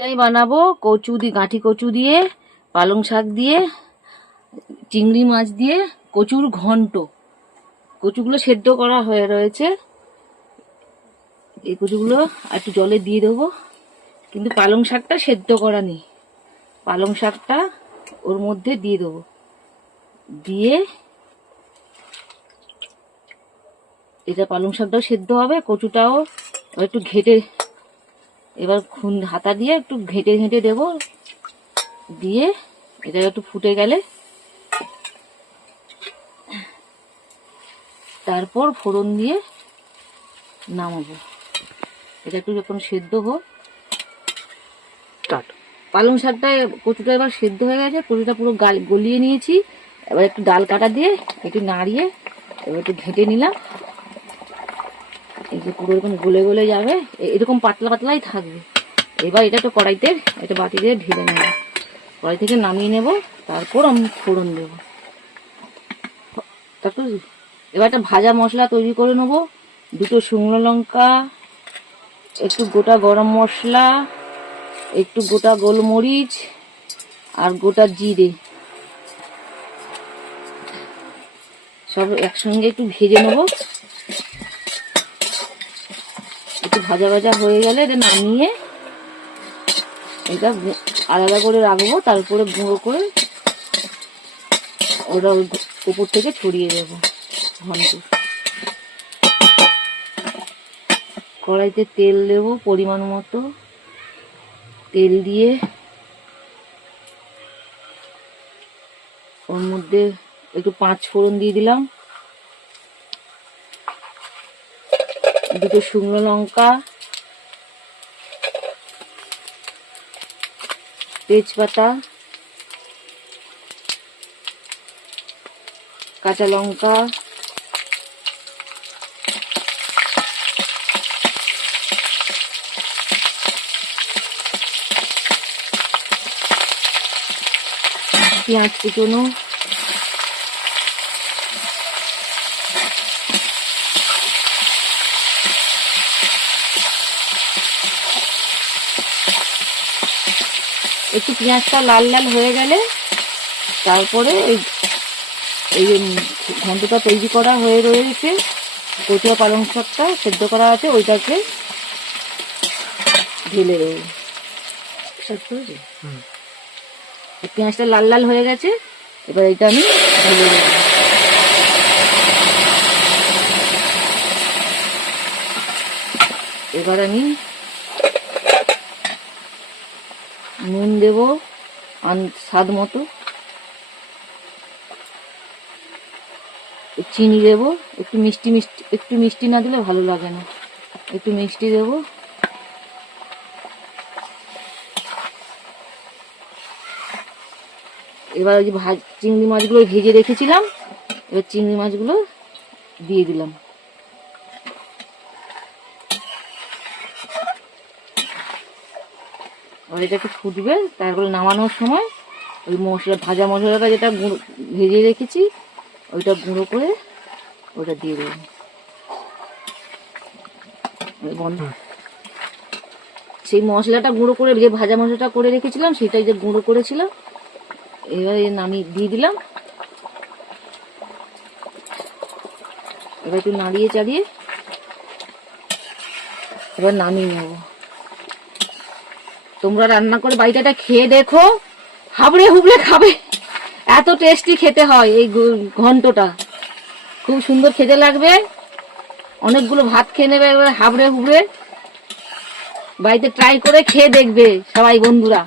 আমি বানাবো, কচু দিয়ে গাঁঠি কচু দিয়ে, পালং শাক দিয়ে, চিংড়ি মাছ দিয়ে, কচুর ঘন্ট। কচুগুলো সেদ্ধ করা হয়ে রয়েছে। এই কচুগুলো একটু জলে দিয়ে দেবো। কিন্তু পালং শাকটা সেদ্ধ করা নেই। পালং শাকটা ওর মধ্যে দিয়ে দেবো। দিয়ে এটা পালং শাকটাও সেদ্ধ হবে, কচুটাও একটু ঘেটে এবার খুন হাতা দিয়ে একটু ঘেঁটে ঘেঁটে দেবো। দিয়ে এটা একটু ফুটে গেলে তারপর ফোড়ন দিয়ে নামাবো। এটা একটু যখন সেদ্ধ হোক। পালং শাকটা কচুটা এবার সেদ্ধ হয়ে গেছে কচুটা পুরো গাল গলিয়ে নিয়েছি। এবার একটু ডাল কাটা দিয়ে একটু নাড়িয়ে এবার একটু ঘেঁটে নিলাম। এই যে পুরো এরকম গলে গলে যাবে এরকম পাতলা পাতলাই থাকবে। এবার এটা তো কড়াইতে এটা বাটি দিয়ে ঢেলে নেব। কড়াই থেকে নামিয়ে নেব, তারপর আমি ফোড়ন দেবো। তারপর এবার একটা ভাজা মশলা তৈরি করে নেব। দুটো শুকনো লঙ্কা, একটু গোটা গরম মশলা, একটু গোটা গোলমরিচ আর গোটা জিরে। সব একসঙ্গে একটু ভেজে নেব। ভাজা ভাজা হয়ে গেলে এটা নামিয়ে এটা আলাদা করে রাখব, তারপরে গুঁড়ো করে ওটা উপর থেকে ছড়িয়ে দেবো ঘন্ট কড়াইতে তেল দেবো পরিমাণ মতো। তেল দিয়ে ওর মধ্যে একটু পাঁচ ফোড়ন দিয়ে দিলাম। দুটো শুকনো লঙ্কা তেজপাতা কাঁচা লঙ্কা পেঁয়াজ কুচনো একটু পেঁয়াজটা লাল লাল হয়ে গেলে তারপরে এই এই যে ঘন্টটা তৈরি করা হয়ে রয়েছে কচুয়া পালং শাকটা সেদ্ধ করা আছে ওইটাকে ঢেলে দেবো। পেঁয়াজটা লাল লাল হয়ে গেছে এবার এটা আমি ঢেলে দেবো। এবার আমি নুন দেবো স্বাদ মতো। চিনি দেবো। একটু মিষ্টি মিষ্টি, একটু মিষ্টি না দিলে ভালো লাগে না। একটু মিষ্টি দেবো। এবার ওই যে ভাজ চিংড়ি মাছগুলো ভেজে রেখেছিলাম। এবার চিংড়ি মাছগুলো দিয়ে দিলাম। আর এটা একটু ফুটবে তারপরে নামানোর সময় ওই মশলা ভাজা মশলাটা যেটা গুঁড়ো ভেজে রেখেছি ওইটা গুঁড়ো করে ওটা দিয়ে দেবো। বন্ধ। সেই মশলাটা গুঁড়ো করে যে ভাজা মশলাটা করে রেখেছিলাম সেটাই যে গুঁড়ো করেছিলাম এবারে নামিয়ে দিয়ে দিলাম। এবার একটু নাড়িয়ে চাড়িয়ে এবার নামিয়ে নেব। তোমরা রান্না করে বাড়িতে এটা খেয়ে দেখো। হাবড়ে হুবড়ে খাবে। এত টেস্টি খেতে হয় এই ঘন্টটা। খুব সুন্দর খেতে লাগবে। অনেকগুলো ভাত খেয়ে নেবে এবার হাবড়ে হুবড়ে। বাড়িতে ট্রাই করে খেয়ে দেখবে সবাই বন্ধুরা।